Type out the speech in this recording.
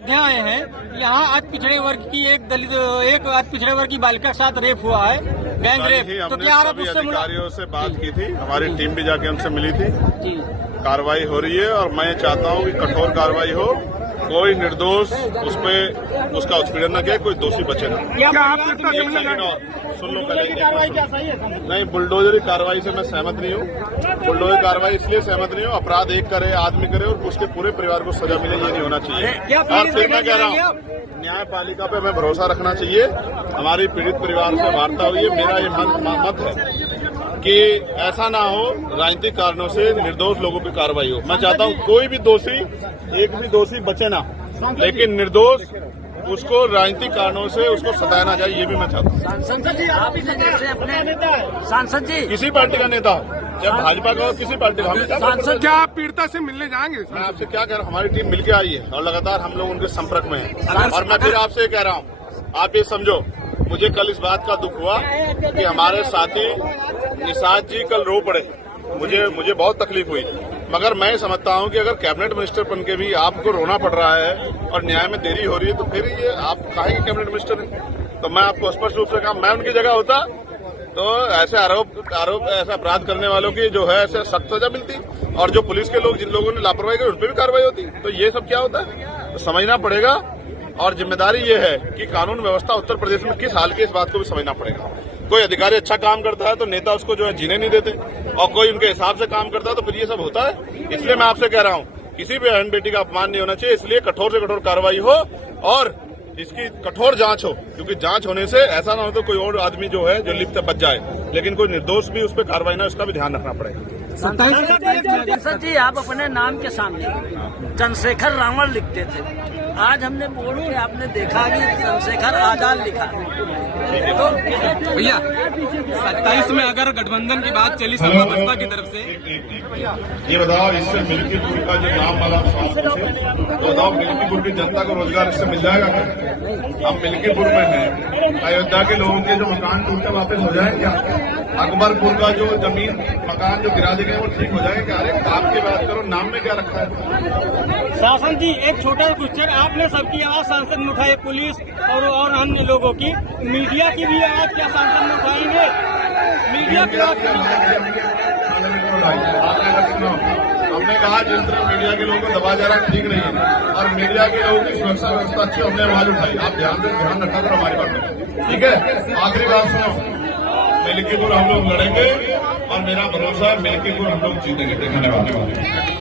आए हैं यहाँ आज पिछड़े वर्ग की एक आज पिछड़े वर्ग की बालिका के साथ रेप हुआ है, गैंग रेप। तो क्या आप उससे अधिकारियों से बात की थी, हमारी टीम भी जाके उनसे मिली थी। जी। कार्रवाई हो रही है और मैं चाहता हूँ कि कठोर कार्रवाई हो, कोई निर्दोष उस पे उसका उत्पीड़न न किया, कोई दोषी बचे न। सुन लो पहले, नहीं बुलडोजरी कार्रवाई से मैं सहमत नहीं हूँ। बुलडोजरी कार्रवाई इसलिए सहमत नहीं हूँ, अपराध एक करे, आदमी करे और उसके पूरे परिवार को सजा मिले, ये नहीं होना चाहिए। और फिर मैं कह रहा हूँ, न्यायपालिका पे हमें भरोसा रखना चाहिए। हमारी पीड़ित परिवार से वार्ता हुई है, मेरा ये मत है कि ऐसा ना हो राजनीतिक कारणों से निर्दोष लोगों की कार्रवाई हो। मैं चाहता हूँ कोई भी दोषी, एक भी दोषी बचे ना, लेकिन निर्दोष उसको राजनीतिक कारणों से उसको सताया ना जाए, ये भी मैं चाहता हूँ। सांसद जी, आप अपने सांसद जी किसी पार्टी का नेता हो, चाहे भाजपा का हो, किसी पार्टी का। सांसद क्या आप पीड़िता से मिलने जाएंगे? मैं आपसे क्या कह रहा हूँ, हमारी टीम मिलके आई है और लगातार हम लोग उनके संपर्क में हैं। और मैं फिर आपसे कह रहा हूँ, आप ये समझो, मुझे कल इस बात का दुख हुआ कि हमारे साथी निषाद जी कल रो पड़े। मुझे बहुत तकलीफ हुई, मगर मैं समझता हूं कि अगर कैबिनेट मिनिस्टर बन के भी आपको रोना पड़ रहा है और न्याय में देरी हो रही है, तो फिर ये आप काहे के कैबिनेट मिनिस्टर हैं? तो मैं आपको स्पष्ट रूप से कहा, मैं उनकी जगह होता तो ऐसे आरोप ऐसा अपराध करने वालों की जो है ऐसे सख्त सजा मिलती, और जो पुलिस के लोग, जिन लोगों ने लापरवाही की, उन पर भी कार्रवाई होती। तो ये सब क्या होता है, तो समझना पड़ेगा। और जिम्मेदारी ये है कि कानून व्यवस्था उत्तर प्रदेश में किस हाल की, इस बात को भी समझना पड़ेगा। कोई अधिकारी अच्छा काम करता है तो नेता उसको जो है जीने नहीं देते, और कोई उनके हिसाब से काम करता है तो फिर ये सब होता है। इसलिए मैं आपसे कह रहा हूँ, किसी भी बहन बेटी का अपमान नहीं होना चाहिए। इसलिए कठोर से कठोर कार्रवाई हो और इसकी कठोर जांच हो, क्योंकि जांच होने से ऐसा ना हो तो कोई और आदमी जो है जो लिप्त बच जाए, लेकिन कोई निर्दोष भी उस पर कार्रवाई ना, उसका भी ध्यान रखना पड़ेगा। सांसद जी, आप अपने नाम के सामने चंद्रशेखर रावण लिखते थे, आज हमने बोर्ड पे आपने देखा कि चंद्रशेखर आजाद लिखा। तो भैया 27 में अगर गठबंधन की बात चली सपा बसपा की तरफ से, ये बताओ, इससे मिल्कीपुर का जो नाम वाला तो बताओ, मिल्कीपुर की जनता को रोजगार इससे मिल जाएगा क्या? हम मिल्कीपुर में हैं, अयोध्या के लोगों के जो मकान टूटकर वापस हो जाएंगे क्या? अकबरपुर का जो जमीन मकान जो गिरा दिए गए वो ठीक हो जाएंगे क्या? अरे काम की बात करो, नाम में क्या रखा है? शासन जी, एक छोटा क्वेश्चन, आपने सबकी आवाज सांसद में उठाई, पुलिस और अन्य लोगों की, मीडिया की भी आवाज क्या सांसद में उठाएंगे? मीडिया की आवाज हमने कहा जिस तरह मीडिया के लोगों को दबा जा रहा है ठीक नहीं है, और मीडिया के लोगों की सुरक्षा व्यवस्था अच्छी, हमने आवाज उठाई। आप ध्यान रखा करो हमारी बात में, ठीक है? आखिरी बात सुनो, मिल्कीपुर हम लोग लड़ेंगे और मेरा भरोसा है मिल्कीपुर हम लोग जीतेंगे। धन्यवाद।